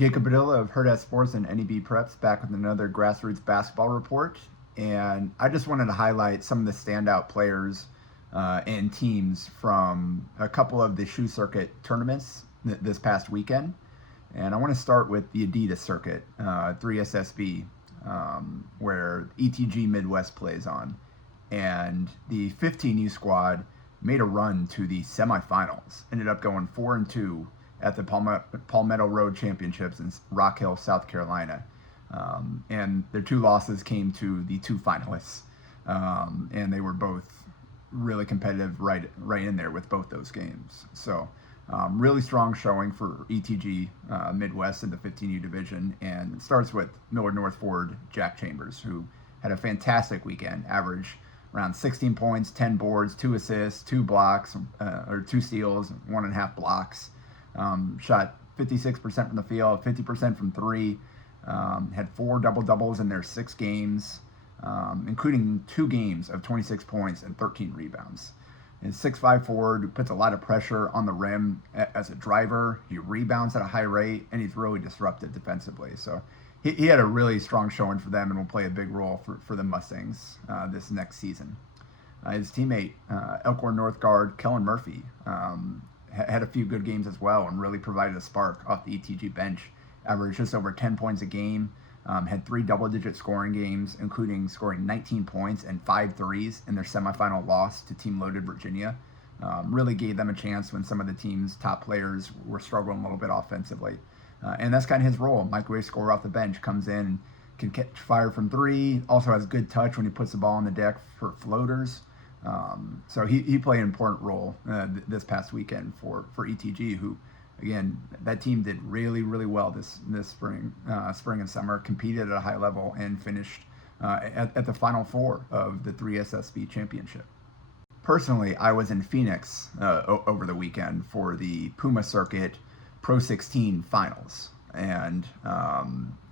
Jacob Padilla of Hurrdat Sports and NEB Preps back with another Grassroots basketball report. And I just wanted to highlight some of the standout players and teams from a couple of the shoe circuit tournaments this past weekend. And I want to start with the Adidas circuit, 3SSB, where ETG Midwest plays on. And the 15U squad made a run to the semifinals, ended up going 4-2 at the Palmetto Road Championships in Rock Hill, South Carolina. And their two losses came to the two finalists. And they were both really competitive right in there with both those games. So really strong showing for ETG Midwest in the 15U division. And it starts with Miller North forward Jack Chambers, who had a fantastic weekend, averaged around 16 points, 10 boards, 2 assists, 2 blocks, or 2 steals, 1.5 blocks. Shot 56% from the field, 50% from three. Had 4 double-doubles in their 6 games, including 2 games of 26 points and 13 rebounds. He's 6'5" forward who puts a lot of pressure on the rim as a driver. He rebounds at a high rate, and he's really disruptive defensively. So he had a really strong showing for them and will play a big role for the Mustangs this next season. His teammate, Elkhorn North guard Kellen Murphy, had a few good games as well and really provided a spark off the ETG bench. Averaged just over 10 points a game, had 3 double-digit scoring games, including scoring 19 points and 5 threes in their semifinal loss to Team Loaded Virginia. Really gave them a chance when some of the team's top players were struggling a little bit offensively. And that's kind of his role. Microwave scorer off the bench, comes in, can catch fire from 3, also has good touch when he puts the ball on the deck for floaters. So he played an important role this past weekend for ETG, who, again, that team did really, really well this spring and summer, competed at a high level, and finished at the Final Four of the 3SSB championship. Personally, I was in Phoenix over the weekend for the Puma Circuit Pro 16 finals, and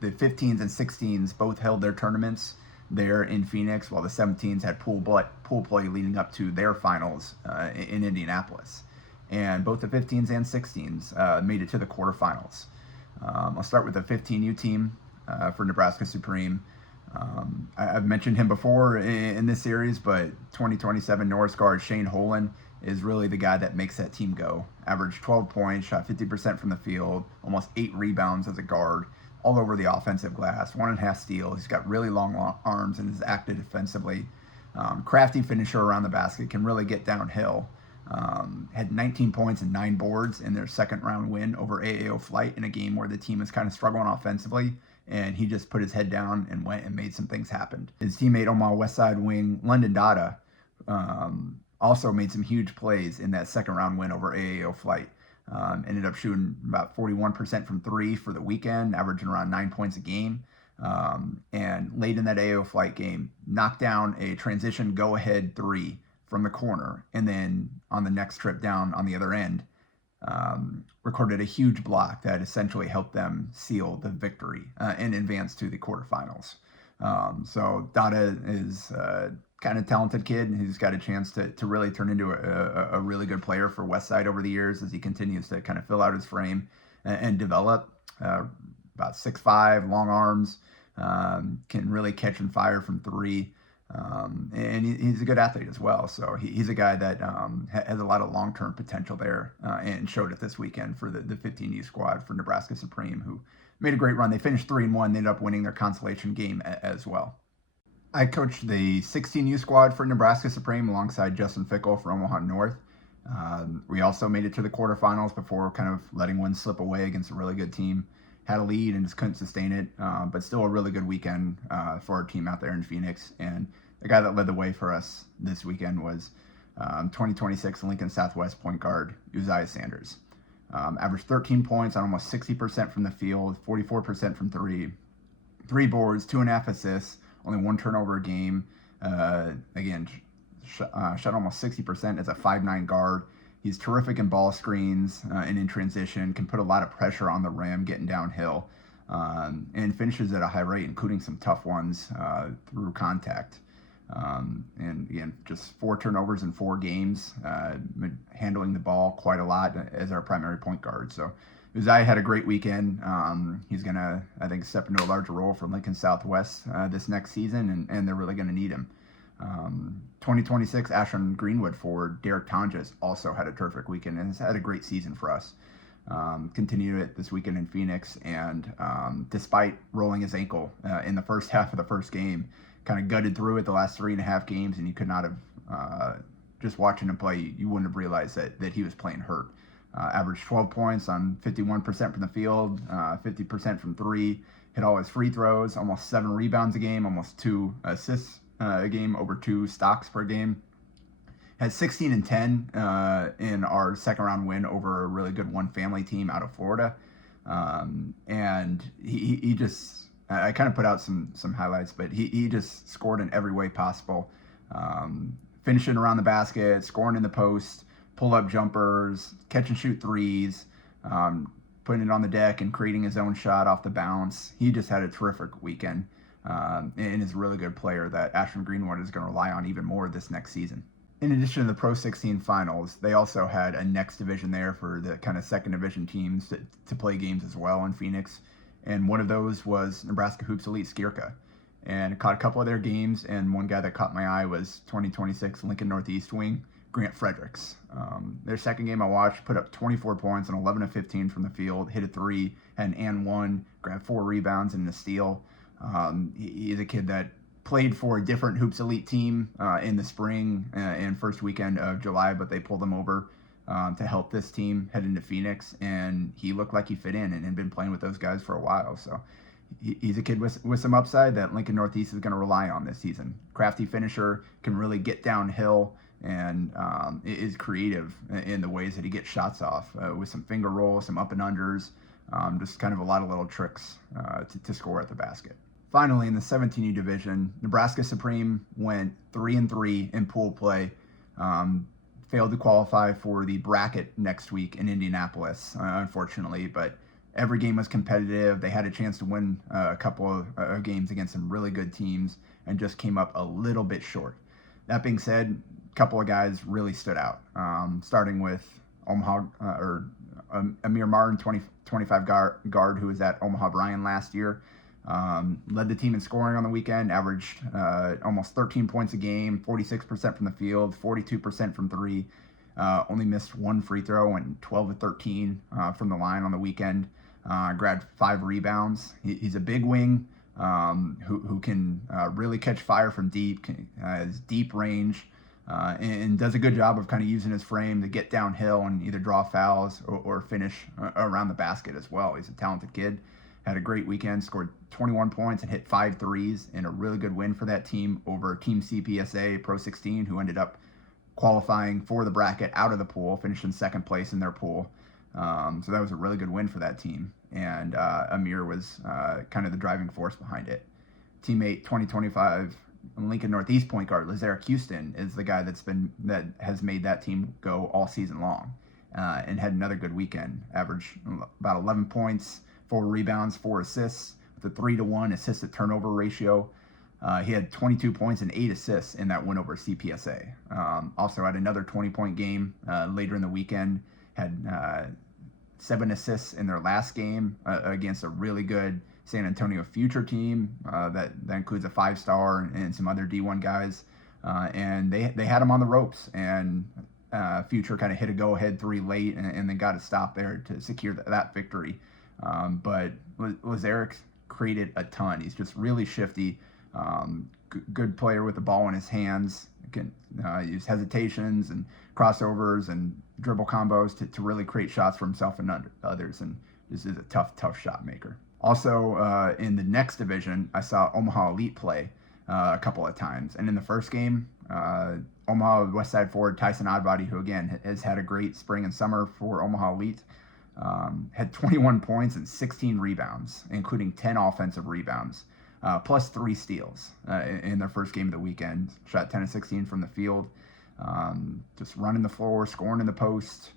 the 15s and 16s both held their tournaments there in Phoenix, while the 17s had pool play leading up to their finals in Indianapolis. And both the 15s and 16s made it to the quarterfinals. I'll start with the 15U team for Nebraska Supreme. I've mentioned him before in this series, but 2027 Norris guard Shane Holen is really the guy that makes that team go. Averaged 12 points, shot 50% from the field, almost 8 rebounds as a guard, all over the offensive glass, 1.5 steals. He's got really long arms and is active defensively. Crafty finisher around the basket, can really get downhill. Had 19 points and 9 boards in their second round win over AAO Flight in a game where the team was kind of struggling offensively, and he just put his head down and went and made some things happen. His teammate Omaha Westside wing London Dada also made some huge plays in that second round win over AAO Flight. Ended up shooting about 41% from 3 for the weekend, averaging around 9 points a game. And late in that AAO Flight game, knocked down a transition go-ahead 3 from the corner, and then on the next trip down on the other end, recorded a huge block that essentially helped them seal the victory and advance to the quarterfinals. So Dada is kind of talented kid who's got a chance to really turn into a really good player for Westside over the years as he continues to kind of fill out his frame and develop. About 6'5", long arms, can really catch and fire from 3. And he's a good athlete as well. So he's a guy that has a lot of long-term potential there and showed it this weekend for the 15U squad for Nebraska Supreme, who made a great run. They finished 3-1. They ended up winning their consolation game as well. I coached the 16U squad for Nebraska Supreme alongside Justin Fickle for Omaha North. We also made it to the quarterfinals before kind of letting one slip away against a really good team. Had a lead and just couldn't sustain it, but still a really good weekend for our team out there in Phoenix. And the guy that led the way for us this weekend was 2026 Lincoln Southwest point guard Uzziah Sanders. Averaged 13 points on almost 60% from the field, 44% from 3 boards, 2.5 assists, only 1 turnover a game. Again, shot almost 60% as a 5'9" guard. He's terrific in ball screens and in transition, can put a lot of pressure on the rim, getting downhill, and finishes at a high rate, including some tough ones through contact. And again, just 4 turnovers in 4 games, handling the ball quite a lot as our primary point guard. So Uzziah had a great weekend. He's going to, I think, step into a larger role for Lincoln Southwest this next season, and they're really going to need him. 2026 Ashland Greenwood forward Derek Tonjes also had a terrific weekend and has had a great season for us. Continued it this weekend in Phoenix, and despite rolling his ankle in the first half of the first game, kind of gutted through it the last 3.5 games, and you could not have, just watching him play, you wouldn't have realized that he was playing hurt. Averaged 12 points on 51% from the field, 50% from three, hit all his free throws, almost 7 rebounds a game, almost 2 assists a game, over 2 stocks per game. Had 16 and 10 in our second round win over a really good one family team out of Florida. And he just, I kind of put out some highlights, but he just scored in every way possible. Finishing around the basket, scoring in the post, pull-up jumpers, catch and shoot threes, putting it on the deck and creating his own shot off the bounce. He just had a terrific weekend and is a really good player that Ashland Greenwood is going to rely on even more this next season. In addition to the Pro 16 finals, they also had a next division there for the kind of second division teams to play games as well in Phoenix. And one of those was Nebraska Hoops Elite Skirka. And caught a couple of their games, and one guy that caught my eye was 2026 Lincoln Northeast wing, Grant Fredericks. Their second game I watched, put up 24 points on 11 of 15 from the field, hit a 3, had an and 1, grabbed 4 rebounds and a steal. He's a kid that played for a different Hoops Elite team in the spring and first weekend of July, but they pulled him over to help this team head into Phoenix, and he looked like he fit in and had been playing with those guys for a while. So he's a kid with some upside that Lincoln Northeast is going to rely on this season. Crafty finisher, can really get downhill, and is creative in the ways that he gets shots off with some finger rolls, some up and unders, just kind of a lot of little tricks to score at the basket. Finally, in the 17U division, Nebraska Supreme went 3-3 in pool play. Failed to qualify for the bracket next week in Indianapolis, unfortunately, but every game was competitive. They had a chance to win a couple of games against some really good teams and just came up a little bit short. That being said, a couple of guys really stood out, starting with Omaha Amir Martin, 25 guard who was at Omaha Bryan last year. Led the team in scoring on the weekend, averaged almost 13 points a game, 46% from the field, 42% from three. Only missed 1 free throw and 12 of 13 from the line on the weekend. Grabbed 5 rebounds. He's a big wing who can really catch fire from deep, has deep range, and does a good job of kind of using his frame to get downhill and either draw fouls or finish around the basket as well. He's a talented kid. Had a great weekend, scored 21 points and hit 5 threes in a really good win for that team over Team CPSA Pro 16, who ended up qualifying for the bracket out of the pool, finishing second place in their pool. So that was a really good win for that team. And Amir was kind of the driving force behind it. Teammate 2025 Lincoln Northeast point guard Lazarick Houston is the guy that has made that team go all season long, and had another good weekend. Averaged about 11 points, 4 rebounds, 4 assists, with a 3-to-1 assist to turnover ratio. He had 22 points and 8 assists in that win over CPSA. Also had another 20-point game later in the weekend. Had 7 assists in their last game against a really good San Antonio Future team that includes a 5-star and some other D1 guys. And they had him on the ropes, and Future kind of hit a go-ahead 3 late and then got a stop there to secure that victory. But Lazarick created a ton. He's just really shifty, good player with the ball in his hands. Can use hesitations and crossovers and dribble combos to really create shots for himself and others. And this is a tough shot maker. Also, in the next division, I saw Omaha Elite play a couple of times. And in the first game, Omaha Westside forward Tyson Oddbody, who again has had a great spring and summer for Omaha Elite, had 21 points and 16 rebounds, including 10 offensive rebounds, plus 3 steals in their first game of the weekend. Shot 10 of 16 from the field, just running the floor, scoring in the post,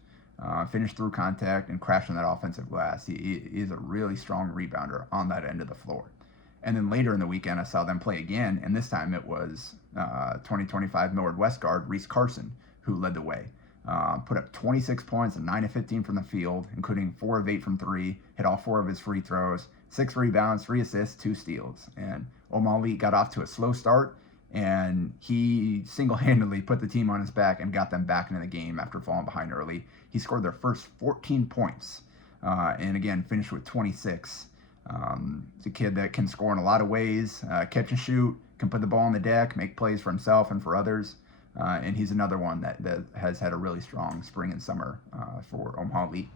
finished through contact, and crashing that offensive glass. He is a really strong rebounder on that end of the floor. And then later in the weekend, I saw them play again, and this time it was 2025 Millard West guard Reese Carson who led the way. put up 26 points and 9 of 15 from the field, including 4 of 8 from 3, hit all 4 of his free throws, 6 rebounds, 3 assists, 2 steals. And Omaha Elite got off to a slow start, and he single-handedly put the team on his back and got them back into the game after falling behind early. He scored their first 14 points, and again, finished with 26. He's a kid that can score in a lot of ways, catch and shoot, can put the ball on the deck, make plays for himself and for others. And he's another one that has had a really strong spring and summer for Omaha Elite.